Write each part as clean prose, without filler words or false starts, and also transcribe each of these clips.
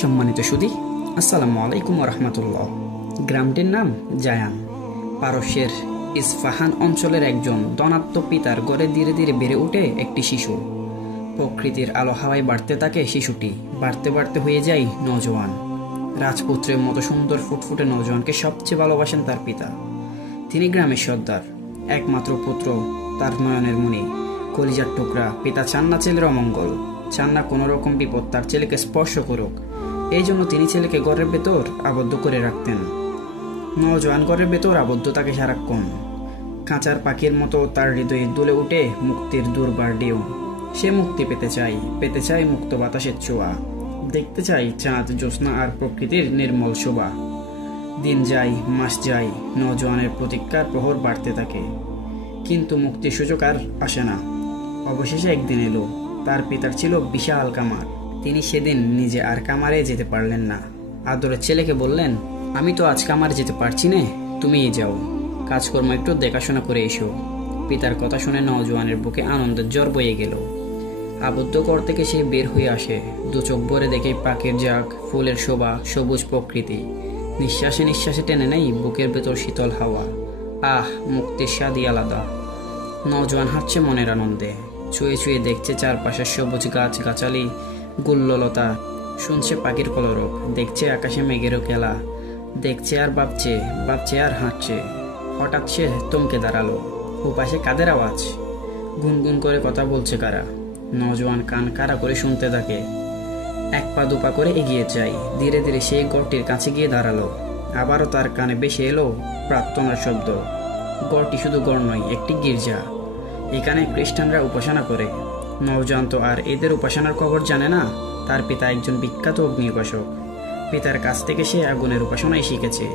সম্মানিত সুধী, আসসালামু আলাইকুম রহমতুল্লাহ। গ্রামটির নাম জায়ান। পারস্যের ইস্ফাহান অঞ্চলের একজন ধনাত্ম পিতার ঘরে ধীরে ধীরে বেড়ে ওঠে একটি শিশু। প্রকৃতির আলো হাওয়ায় বাড়তে থাকে শিশুটি, বাড়তে বাড়তে হয়ে যায় নওজোয়ান। রাজপুত্রের মতো সুন্দর ফুটফুটে নওজোয়ানকে সবচেয়ে ভালোবাসেন তার পিতা। তিনি গ্রামের সর্দার, একমাত্র পুত্র, তার নয়নের মণি, কলিজার টুকরা। পিতা চান না ছেলের অমঙ্গল, চান না কোনো রকম বিপদ তার ছেলেকে স্পর্শ করুক। এই জন্য তিনি ছেলেকে ঘরের ভেতর আবদ্ধ করে রাখতেন। নওজোয়ান ঘরের ভেতর আবদ্ধ থাকে সারাক্ষণ। কাঁচার পাখির মতো তার হৃদয়ে দুলে উঠে মুক্তির দুর্বার ঢেউ। সে মুক্তি পেতে চায় মুক্ত বাতাসের ছোঁয়া, দেখতে চাই চাঁদ, জ্যোৎস্না আর প্রকৃতির নির্মল শোভা। দিন যায়, মাস যায়, নওজোয়ানের প্রতীক্ষার প্রহর বাড়তে থাকে, কিন্তু মুক্তির সুযোগ আর আসে না। অবশেষে একদিন এলো। তার পিতার ছিল বিশাল কামার। তিনি সেদিন নিজে আর কামারে যেতে পারলেন না। আদরের ছেলেকে বললেন, আমি তো আজ কামারে যেতে পারছি না, তুমিই যাও, কাজকর্ম একটু দেখাশোনা করে এসো। পিতার কথা শুনে নওজোয়ানের বুকে আনন্দের জ্বর বয়ে গেল। আবদ্ধ ঘর থেকে সে বের হয়ে আসে। দু চোখ ভরে দেখে পাখির ঝাঁক, ফুলের শোভা, সবুজ প্রকৃতি। নিঃশ্বাসে নিঃশ্বাসে টেনে নেই বুকের ভেতর শীতল হাওয়া। আহ, মুক্তির স্বাদই আলাদা। নওজোয়ান হাঁটছে মনের আনন্দে, ছুঁয়ে ছুঁয়ে দেখছে চারপাশের সবুজ গাছ গাছালি, গুল্ললতা, শুনছে পাখির কলরব, দেখছে আকাশে মেঘেরও খেলা, দেখছে আর ভাবছে আর হাঁটছে। হঠাৎ সে থমকে দাঁড়ালো। ওপাশে কাদের আওয়াজ? গুনগুন করে কথা বলছে কারা? নওজোয়ান কান কারা করে শুনতে থাকে। এক পা দুপা করে এগিয়ে যায়। ধীরে ধীরে সেই ঘরটির কাছে গিয়ে দাঁড়ালো। আবারও তার কানে ভেসে এলো প্রার্থনার শব্দ। ঘরটি শুধু ঘর নয়, একটি গির্জা। এখানে খ্রিস্টানরা উপাসনা করে। নওজোয়ান তো আর এদের উপাসনার খবর জানে না। তার পিতা একজন বিখ্যাত অগ্নি উপাসক। পিতার কাছ থেকে সে আগুনের উপাসনাই শিখেছে।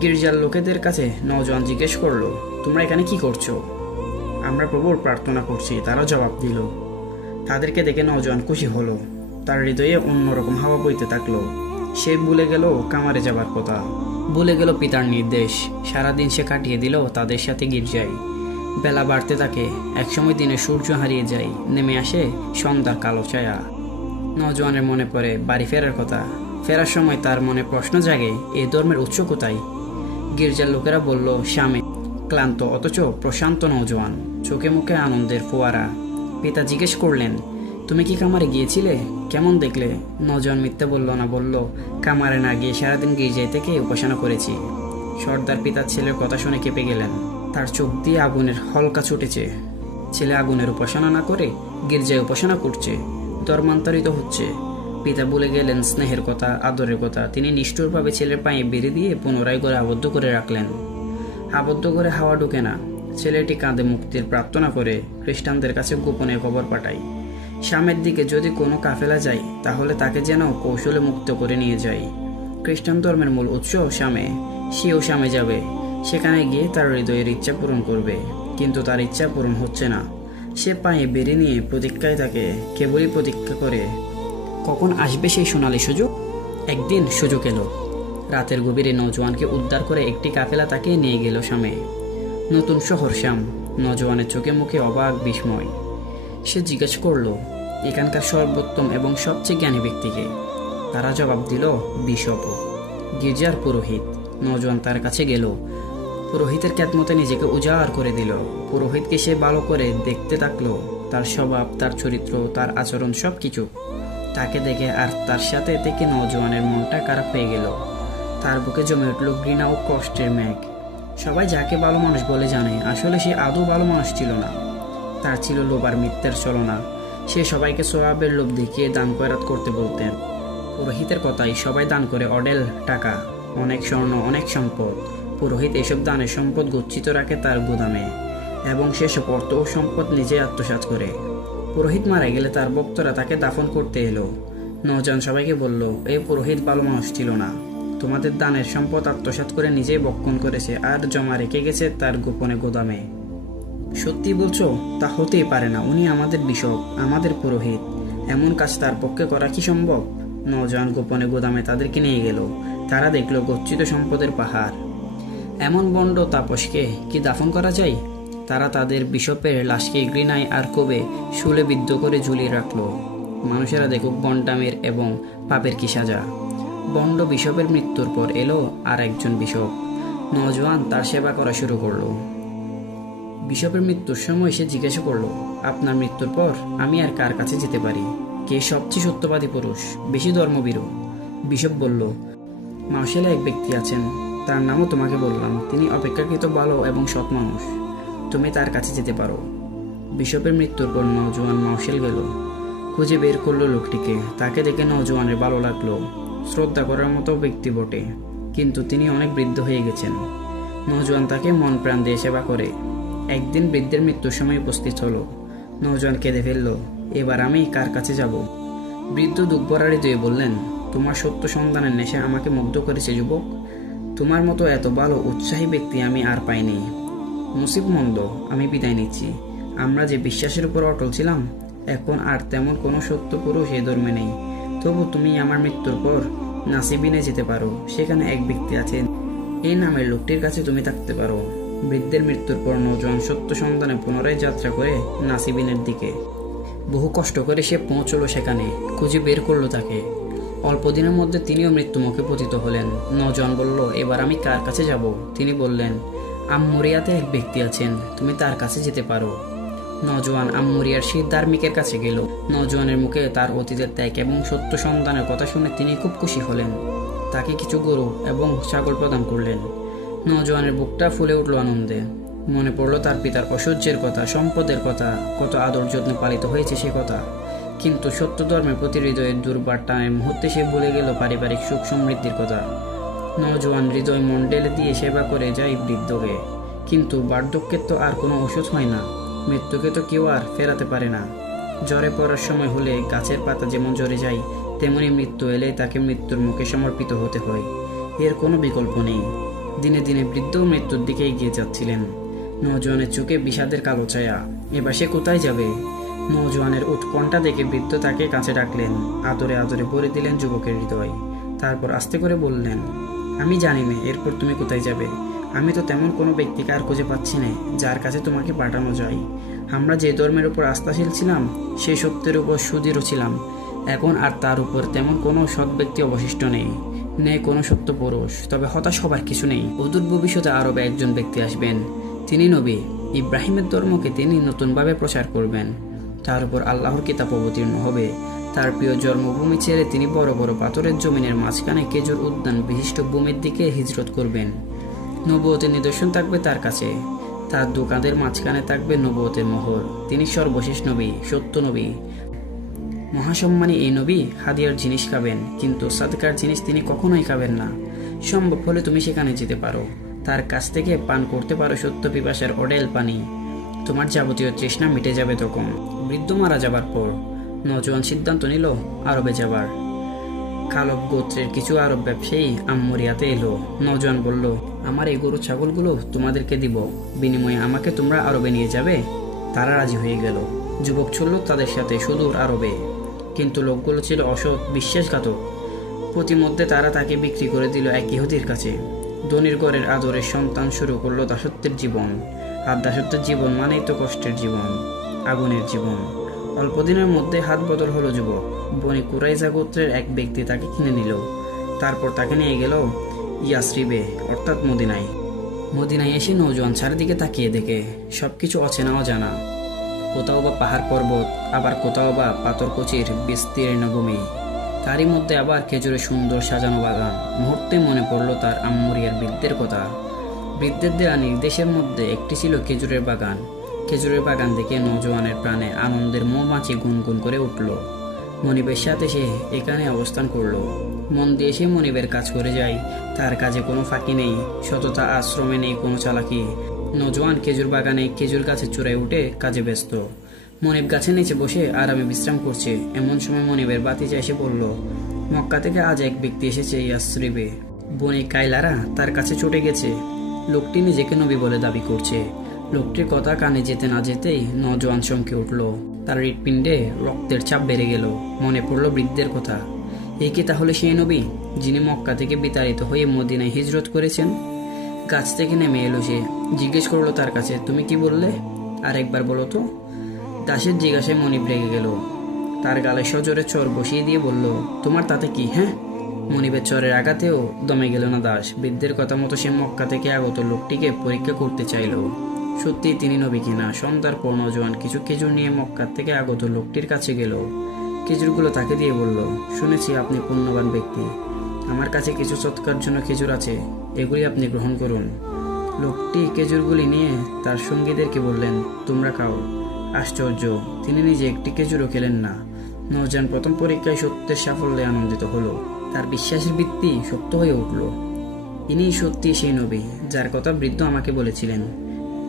গির্জার লোকেদের কাছে নওজোয়ান জিজ্ঞেস করলো, তোমরা এখানে কি করছো? আমরা প্রভুর প্রার্থনা করছি, তারা জবাব দিল। তাদেরকে দেখে নওজোয়ান খুশি হলো। তার হৃদয়ে অন্যরকম হাওয়া বইতে থাকলো। সে ভুলে গেল কামারে যাবার কথা, ভুলে গেল পিতার নির্দেশ। সারাদিন সে কাটিয়ে দিল তাদের সাথে গির্জায়। বেলা বাড়তে থাকে। একসময় দিনে সূর্য হারিয়ে যায়, নেমে আসে সন্ধ্যার কালো ছায়া। নওজোয়ানের মনে পড়ে বাড়ি ফেরার কথা। ফেরার সময় তার মনে প্রশ্ন জাগে, এই ধর্মের উৎস কোথায়? গির্জার লোকেরা বলল, স্বামী। ক্লান্ত অথচ প্রশান্ত নওজোয়ান, চোখে মুখে আনন্দের ফোয়ারা। পিতা জিজ্ঞেস করলেন, তুমি কি কামারে গিয়েছিলে? কেমন দেখলে? নওজোয়ান মিথ্যে বলল না, বলল, কামারে না গিয়ে সারাদিন গির্জায় থেকে উপাসনা করেছি। সর্দার পিতার ছেলের কথা শুনে কেঁপে গেলেন। তার চোখ দিয়ে আগুনের হলকা ছুটেছে। ছেলে আগুনের উপাসনা না করে গির্জায় উপাসনা করছে, ধর্মান্তরিত হচ্ছে। পিতা বলে গেলেন স্নেহের কথা, আদরের কথা। তিনি নিষ্ঠুরভাবে ছেলের পায়ে বেঁধে দিয়ে পুনরায় ঘরে আবদ্ধ করে রাখলেন। আবদ্ধ করে হাওয়া ঢুকে না। ছেলেটি কাঁধে মুক্তির প্রার্থনা করে খ্রিস্টানদের কাছে গোপনে খবর পাঠায়। শামের দিকে যদি কোনো কাফেলা যায়, তাহলে তাকে যেন কৌশলে মুক্ত করে নিয়ে যায়। খ্রিস্টান ধর্মের মূল উৎস শামে। সেও শামে যাবে। সেখানে গিয়ে তার হৃদয়ের ইচ্ছা পূরণ করবে। কিন্তু তার ইচ্ছা পূরণ হচ্ছে না। সে পায়ে বেরিয়ে নিয়ে প্রতীক্ষায় থাকে, কেবলই প্রতীক্ষা করে কখন আসবে সেই সোনালী সুযোগ। একদিন সুযোগ এলো। রাতের গভীরে নওজোয়ানকে উদ্ধার করে একটি কাফেলা তাকে নিয়ে গেল শামে। নতুন শহর শাম। নওজোয়ানের চোখে মুখে অবাক বিস্ময়। সে জিজ্ঞেস করলো, এখানকার সর্বোত্তম এবং সবচেয়ে জ্ঞানী ব্যক্তিকে? তারা জবাব দিল, বিশপ, গির্জার পুরোহিত। নওজোয়ান তার কাছে গেল। পুরোহিতের খ্যাতমতে নিজেকে উজাড় করে দিল। পুরোহিতকে সে ভালো করে দেখতে থাকলো। তার স্বভাব, তার চরিত্র, তার আচরণ, সবকিছু। তাকে দেখে আর তার সাথে থেকে নওজোয়ানের মনটা খারাপ হয়ে গেল। তার বুকে জমে উঠল ঘৃণা ও কষ্টের মেঘ। সবাই যাকে ভালো মানুষ বলে জানে, আসলে সে আদৌ ভালো মানুষ ছিল না। তার ছিল লোভ আর মিথ্যের ছলনা। সে সবাইকে সোয়াবের লোভ দেখিয়ে দান খয়রাত করতে বলতেন। পুরোহিতের কথাই সবাই দান করে অঢেল টাকা, অনেক স্বর্ণ, অনেক সম্পদ। পুরোহিত এসব দানের সম্পদ গচ্ছিত রাখে তার গুদামে, এবং সেসব অর্থ ও সম্পদ নিজে আত্মসাৎ করে। পুরোহিত মারা গেলে তার ভক্তরা তাকে দাফন করতে এলো। নওজোয়ান সবাইকে বলল, এই পুরোহিত ভালো মানুষ ছিল না। তোমাদের দানের সম্পদ আত্মসাৎ করে নিজেই ভক্ষণ করেছে আর জমা রেখে গেছে তার গোপনে গোদামে। সত্যি বলছো? তা হতেই পারে না। উনি আমাদের বিশপ, আমাদের পুরোহিত। এমন কাজ তার পক্ষে করা কি সম্ভব? নওজোয়ান গোপনে গোদামে তাদেরকে নিয়ে গেল। তারা দেখলো গচ্ছিত সম্পদের পাহাড়। এমন বন্ড তাপসকে কি দাফন করা যায়? তারা তাদের বিশপের লাশকে ঘৃণায় আর ক্ষোভে শুলে বিদ্ধ করে ঝুলিয়ে রাখলো। মানুষেরা দেখুক বন্ডামের এবং পাপের কি সাজা। বন্ড বিশপের মৃত্যুর পর এলো আর একজন বিশপ। নওজোয়ান তার সেবা করা শুরু করলো। বিশপের মৃত্যুর সময় সে জিজ্ঞাসা করলো, আপনার মৃত্যুর পর আমি আর কার কাছে যেতে পারি? কে সবচেয়ে সত্যবাদী পুরুষ, বেশি ধর্মভীরু? বিশপ বলল, মার্শেলে এক ব্যক্তি আছেন, তার নামও তোমাকে বললাম। তিনি অপেক্ষাকৃত ভালো এবং সৎ মানুষ। তুমি তার কাছে যেতে পারো। বিশপের মৃত্যুর পর নওজোয়ান মার্শেল গেল, খুঁজে বের করলো লোকটিকে। তাকে দেখে নওজোয়ানের ভালো লাগলো। শ্রদ্ধা করার মতো ব্যক্তি বটে, কিন্তু তিনি অনেক বৃদ্ধ হয়ে গেছেন। নওজোয়ান তাকে মন প্রাণ দিয়ে সেবা করে। একদিন বৃদ্ধের মৃত্যুর সময় উপস্থিত হলো। নওজোয়ান কেঁদে ফেলল, এবার আমি কার কাছে যাব? বৃদ্ধ দুঃখ ভরা হৃদয়ে বললেন, তোমার সত্য সন্ধানের নেশা আমাকে মুগ্ধ করেছে যুবক। তোমার মতো এত ভালো উৎসাহী ব্যক্তি আমি আর পাইনি। নসিব মন্দ, আমি বিদায় নিচ্ছি। আমরা যে বিশ্বাসের উপর অটল ছিলাম, এখন আর তেমন কোনো সত্য পুরুষ এ ধর্মে নেই। তবু তুমি আমার মৃত্যুর পর নাসিবিনে যেতে পারো। সেখানে এক ব্যক্তি আছেন, এই নামের লোকটির কাছে তুমি থাকতে পারো। বৃদ্ধের মৃত্যুর পর নওজোয়ান সত্য সন্ধানে পুনরায় যাত্রা করে নাসিবিনের দিকে। বহু কষ্ট করে সে পৌঁছলো সেখানে, খুঁজে বের করলো তাকে। অল্প দিনের মধ্যে তিনিও মৃত্যুমুখে পতিত হলেন। নওজোয়ান বলল, এবার আমি কার কাছে যাব? তিনি বললেন, আম্মুরিয়াতে এক ব্যক্তি আছেন, তুমি তার কাছে যেতে পারো। নওজোয়ান আম্মুরিয়ার সেই ধার্মিকের কাছে গেল। নওজোয়ানের মুখে তার অতীতের ত্যাগ এবং সত্য সন্ধানের কথা শুনে তিনি খুব খুশি হলেন। তাকে কিছু গরু এবং ছাগল প্রদান করলেন। নওজোয়ানের বুকটা ফুলে উঠল আনন্দে। মনে পড়ল তার পিতার ঐশ্বর্যের কথা, সম্পদের কথা, কত আদর যত্নে পালিত হয়েছে সে কথা। কিন্তু সত্য ধর্মের প্রতি হৃদয়ের দুর্বার টানের মুহূর্তে সে ভুলে গেল পারিবারিক সুখ সমৃদ্ধির কথা। নওজোয়ান হৃদয় মন্ডলে দিয়ে সেবা করে যায় বৃদ্ধকে। কিন্তু বার্ধক্যের তো আর কোনো ওষুধ হয় না, মৃত্যুকে তো কেউ আর ফেরাতে পারে না। জ্বরে পড়ার সময় হলে গাছের পাতা যেমন জ্বরে যায়, তেমনি মৃত্যু এলে তাকে মৃত্যুর মুখে সমর্পিত হতে হয়। এর কোনো বিকল্প নেই। দিনে দিনে বৃদ্ধ মৃত্যুর দিকে এগিয়ে যাচ্ছিলেন। নওজোয়ানের চোখে বিষাদের কালো ছায়া। এবার সে কোথায় যাবে? নওজোয়ানের উৎকণ্ঠা দেখে বৃদ্ধ তাকে কাছে ডাকলেন, আদরে আদরে ভরে দিলেন যুবকের হৃদয়। তারপর আস্তে করে বললেন, আমি জানি না এরপর তুমি কোথায় যাবে। আমি তো তেমন কোনো ব্যক্তিকে আর খুঁজে পাচ্ছি না যার কাছে তোমাকে পাঠানো যায়। আমরা যে ধর্মের উপর আস্থাশীল ছিলাম, সেই সত্যের উপর সুদৃঢ় ছিলাম। এখন আর তার উপর তেমন কোনো সৎ ব্যক্তি অবশিষ্ট নেই, নেই কোনো সত্য পুরুষ। তবে হতাশ হবার কিছু নেই। অদূর ভবিষ্যতে আরবে একজন ব্যক্তি আসবেন। তিনি নবী। ইব্রাহিমের ধর্মকে তিনি নতুনভাবে প্রচার করবেন। তার উপর আল্লাহর কিতাব অবতীর্ণ হবে। তার প্রিয় জন্মভূমি ছেড়ে তিনি বড় বড় পাথরের জমিনের মাঝখানে খেজুর উদ্যান বিশিষ্ট ভূমির দিকে হিজরত করবেন। নবুয়তের নিদর্শন থাকবে তার কাছে। তার দোকানের মাঝখানে থাকবে নবুয়তের মোহর। তিনি সর্বশেষ নবী, সত্য নবী। মহাসম্মানী এই নবী হাদিয়ার জিনিস খাবেন, কিন্তু সাদকার জিনিস তিনি কখনোই খাবেন না। সম্ভব হলে তুমি সেখানে যেতে পারো। তার কাছ থেকে পান করতে পারো সত্য পিপাসার অডেল পানি। তোমার যাবতীয় তৃষ্ণা মিটে যাবে তখন। বৃদ্ধ মারা যাবার পর নওজোয়ান সিদ্ধান্ত নিল আরবে যাবার। খালব গোত্রের কিছু আরব ব্যবসায়ী আম্মুরিয়াতে এলো। নওজোয়ান বলল, আমার এই গরু ছাগলগুলো তোমাদেরকে দিব, বিনিময়ে আমাকে তোমরা আরবে নিয়ে যাবে। তারা রাজি হয়ে গেল। যুবক চলল তাদের সাথে সুদূর আরবে। কিন্তু লোকগুলো ছিল অসৎ, বিশ্বাসঘাতক। প্রতিমধ্যে তারা তাকে বিক্রি করে দিল এক ইহুদির কাছে। ধনীর ঘরের আদরের সন্তান শুরু করলো দাসত্বের জীবন। আর দাসত্বের জীবন মানেই তো কষ্টের জীবন, আগুনের জীবন। অল্প দিনের মধ্যে হাত বদল হলো যুবক। বনি কুরাইজা গোত্রের এক ব্যক্তি তাকে কিনে নিল। তারপর তাকে নিয়ে গেল ইয়াসরিবে, অর্থাৎ মদিনায়। মদিনায় এসে নওজোয়ান চারিদিকে তাকিয়ে দেখে সবকিছু অচেনা অজানা। কোথাও বা পাহাড় পর্বত, আবার কোথাও বা পাথরকুচির বিস্তীর্ণ ভূমি, তারই মধ্যে আবার খেজুরের সুন্দর সাজানো বাগান। মুহূর্তে মনে পড়ল তার আম্মুরিয়ার বৃদ্ধের কথা। বৃদ্ধের দেওয়া নির্দেশের মধ্যে একটি ছিল খেজুরের বাগান। খেজুরের বাগান দেখে নওজোয়ানের প্রাণে আনন্দের মৌমাছি গুনগুন করে উঠল। মনিবের সাথে সে এখানে অবস্থান করল। মন দিয়ে সে মনিবের কাজ করে যায়। তার কাজে কোনো ফাঁকি নেই, সততা আশ্রমে নেই কোনো চালাকি। নওজোয়ান খেজুর বাগানে খেজুর গাছের চূড়ায় উঠে কাজে ব্যস্ত। মনিব গাছের নিচে বসে আরামে বিশ্রাম করছে। এমন সময় মনিবের বাতিজা এসে বলল, মক্কা থেকে আজ এক ব্যক্তি এসেছে ইয়াসরিবে। বনি কাইলারা তার কাছে ছুটে গেছে। লোকটি নিজেকে নবী বলে দাবি করছে। লোকটির কথা কানে যেতে না যেতেই নওজোয়ান চমকে উঠল। তার হৃৎপিণ্ডে রক্তের চাপ বেড়ে গেল। মনে পড়ল বৃদ্ধের কথা। এই কি তাহলে সেই নবী যিনি মক্কা থেকে বিতাড়িত হয়ে মদিনায় হিজরত করেছেন? গাছ থেকে নেমে এলো সে। জিজ্ঞেস করলো তার কাছে, তুমি কি বললে? আর একবার বলো তো। দাসের জিজ্ঞাসায় মনিব রেগে গেল। তার গালে সজোরে চর বসিয়ে দিয়ে বলল, তোমার তাতে কি? হ্যাঁ। মনিবের চরের আঘাতেও দমে গেল না দাস। বৃদ্ধের কথা মতো সে মক্কা থেকে আগত লোকটিকে পরীক্ষা করতে চাইল সত্যি তিনি নবী কিনা। সন্ধ্যার পর নওজোয়ান কিছু খেজুর নিয়ে মক্কা থেকে আগত লোকটির কাছে গেল। খেজুরগুলো তাকে দিয়ে বলল, শুনেছি আপনি পুণ্যবান ব্যক্তি, আমার কাছে কিছু সৎকার জন্য খেজুর আছে, এগুলি আপনি গ্রহণ করুন। লোকটি খেজুরগুলি নিয়ে তার সঙ্গীদেরকে বললেন, তোমরা খাও। আশ্চর্য, তিনি নিজে একটি খেজুরও খেলেন না। নওজোয়ান প্রথম পরীক্ষায় সত্যের সাফল্যে আনন্দিত হলো। তার বিশ্বাসের ভিত্তি শক্ত হয়ে উঠল। ইনি সত্যি সেই নবী যার কথা বৃদ্ধ আমাকে বলেছিলেন।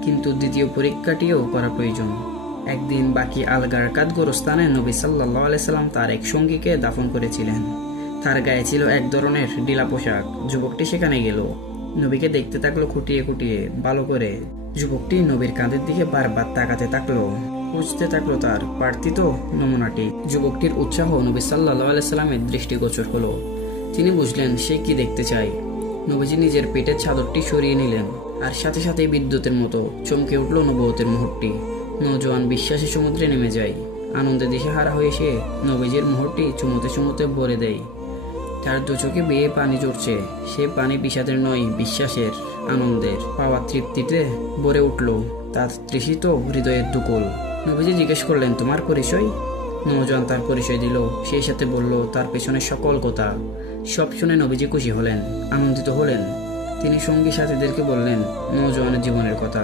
কিন্তু দ্বিতীয় পরীক্ষাটিও করা প্রয়োজন। একদিন বাকি আল-গারকাদ গোরস্থানে নবী সাল্লাল্লাহু আলাইহি সাল্লাম তার এক সঙ্গীকে দাফন করেছিলেন। তার গায়ে ছিল এক ধরনের ঢিলা পোশাক। যুবকটি সেখানে গেল, নবীকে দেখতে থাকলো খুঁটিয়ে খুঁটিয়ে ভালো করে। যুবকটি নবীর কাঁধের দিকে বারবার তাকাতে থাকলো, খুঁজতে থাকলো তার প্রার্থিত নমুনাটি। যুবকটির উৎসাহ নবী সাল্লাল্লাহু আলাইহি সাল্লামের দৃষ্টিগোচর হলো। তিনি বুঝলেন সে কি দেখতে চায়। নবীজি নিজের পেটের চাদরটি সরিয়ে নিলেন, আর সাথে সাথে বিদ্যুতের মতো চমকে উঠল নবুয়তের মুহূর্তটি। নওজোয়ান বিশ্বাসী সমুদ্রে নেমে যায়। আনন্দে দিশেহারা হয়ে সে নবীজির মুহূর্তটি চুমুতে চুমুতে ভরে দেয়। তার দু চোখে বেয়ে পানি ঝরছে। সে পানি বিষাদের নয়, বিশ্বাসের, আনন্দের, পাওয়ার তৃপ্তিতে ভরে উঠল তার তৃষিত হৃদয়ের দুকুল। নবীজি জিজ্ঞেস করলেন, তোমার পরিচয়? নওজোয়ান তার পরিচয় দিল, সেই সাথে বলল তার পেছনে সকল কথা। সব শুনে নবীজি খুশি হলেন, আনন্দিত হলেন। তিনি সঙ্গী সাথীদেরকে বললেন নওজোয়ানের জীবনের কথা,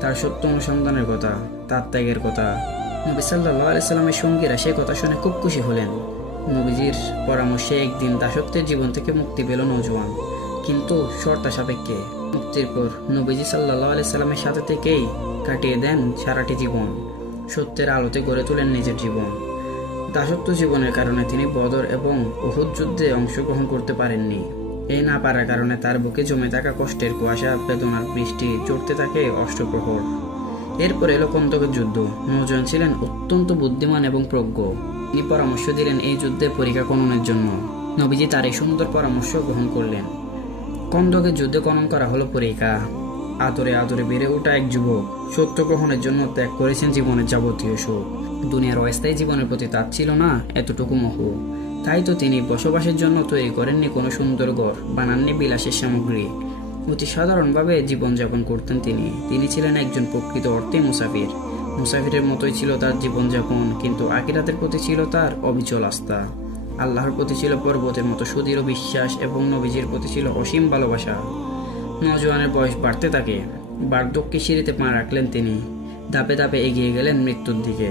তার সত্য অনুসন্ধানের কথা, তার ত্যাগের কথা। নবী সাল্লাল্লাহু আলাইহি সাল্লামের সঙ্গীরা সে কথা শুনে খুব খুশি হলেন। নবীজির পরামর্শে একদিন দাসত্বের জীবন থেকে মুক্তি পেল নওজোয়ান, কিন্তু শর্ত সাপেক্ষে। মুক্তির পর নবীজি সাল্লাল্লাহু আলাইহি সাল্লামের সাথে থেকেই কাটিয়ে দেন সারাটি জীবন। সত্যের আলোতে গড়ে তোলেন নিজের জীবন। দাসত্ব জীবনের কারণে তিনি বদর এবং উহুদ যুদ্ধে অংশগ্রহণ করতে পারেননি। এই না পারার কারণে তার বুকে জমে থাকা কষ্টের কুয়াশা, বেদনার বৃষ্টি চড়তে থাকে অষ্টপ্রহর। এরপর এলো খন্দকের যুদ্ধ। নওজোয়ান ছিলেন অত্যন্ত বুদ্ধিমান এবং প্রজ্ঞ। তিনি পরামর্শ দিলেন এই যুদ্ধে পরীক্ষা খননের জন্য। নবীজি তার এই সুন্দর পরামর্শ গ্রহণ করলেন। খন্দকের যুদ্ধে খনন করা হলো পরীক্ষা। আদরে আদরে বেড়ে ওঠা এক যুবক সত্য গ্রহণের জন্য ত্যাগ করেছেন জীবনের যাবতীয় সুখ। দুনিয়ার অস্থায়ী জীবনের প্রতি তার ছিল না এতটুকু মোহ। তাই তো তিনি বসবাসের জন্য তৈরি করেননি কোনো সুন্দর ঘর, বানাননি বিলাসের সামগ্রী। অতি সাধারণভাবে জীবনযাপন করতেন তিনি। তিনি ছিলেন একজন প্রকৃত অর্থে মুসাফির। মুসাফিরের মতোই ছিল তার জীবনযাপন, কিন্তু আখিরাতের প্রতি ছিল তার অবিচল আস্থা। আল্লাহর প্রতি ছিল পর্বতের মতো সুদৃঢ় বিশ্বাস এবং নবীজির প্রতি ছিল অসীম ভালোবাসা। নওজোয়ানের বয়স বাড়তে থাকে। বার্ধক্যের সিঁড়িতে পা রাখলেন তিনি। ধাপে ধাপে এগিয়ে গেলেন মৃত্যুর দিকে।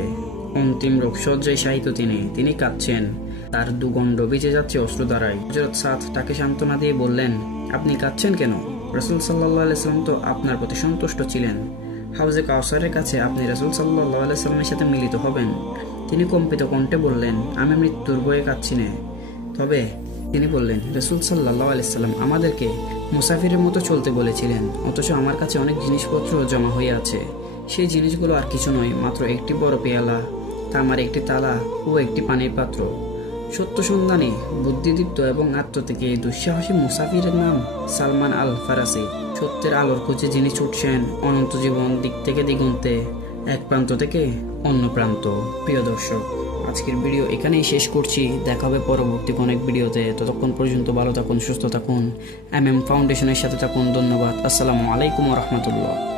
অন্তিম রোগশয্যায় শায়িত তিনি কাঁদছেন। তার দুগণ্ড ভিজে যাচ্ছে অশ্রু দ্বারায়। হযরত সাদ তাকে সান্ত্বনা দিয়ে বললেন, আপনি কাঁদছেন কেন? রাসূল সাল্লাল্লাহু আলাইহি সাল্লাম তো আপনার প্রতি সন্তুষ্ট ছিলেন। হাউজে কাউসারের কাছে আপনি রাসূল সাল্লাল্লাহু আলাইহি সাল্লামের সাথে মিলিত হবেন। তিনি কম্পিত কণ্ঠে বললেন, আমি মৃত্যুর ভয়ে কাঁদছি না। তবে তিনি বললেন, রাসূল সাল্লাল্লাহু আলাইহি সাল্লাম আমাদেরকে মুসাফিরের মতো চলতে বলেছিলেন, অথচ আমার কাছে অনেক জিনিসপত্র জমা হয়ে আছে। সেই জিনিসগুলো আর কিছু নয়, মাত্র একটি বড় পেয়ালা, তামার একটি তালা ও একটি পানির পাত্র। সত্য সন্ধানী, বুদ্ধিদীপ্ত এবং আত্মত্যাগী এই দুঃসাহসী মুসাফিরের নাম সালমান আল ফারাসি। সত্যের আলোর খোঁজে যিনি ছুটছেন অনন্ত জীবন দিক থেকে দিগন্তে, এক প্রান্ত থেকে অন্য প্রান্ত। প্রিয় দর্শক, আজকের ভিডিও এখানেই শেষ করছি। দেখা হবে পরবর্তী অনেক ভিডিওতে। ততক্ষণ পর্যন্ত ভালো থাকুন, সুস্থ থাকুন, MM ফাউন্ডেশনের সাথে থাকুন। ধন্যবাদ। আসসালামু আলাইকুম ওয়া রাহমাতুল্লাহ।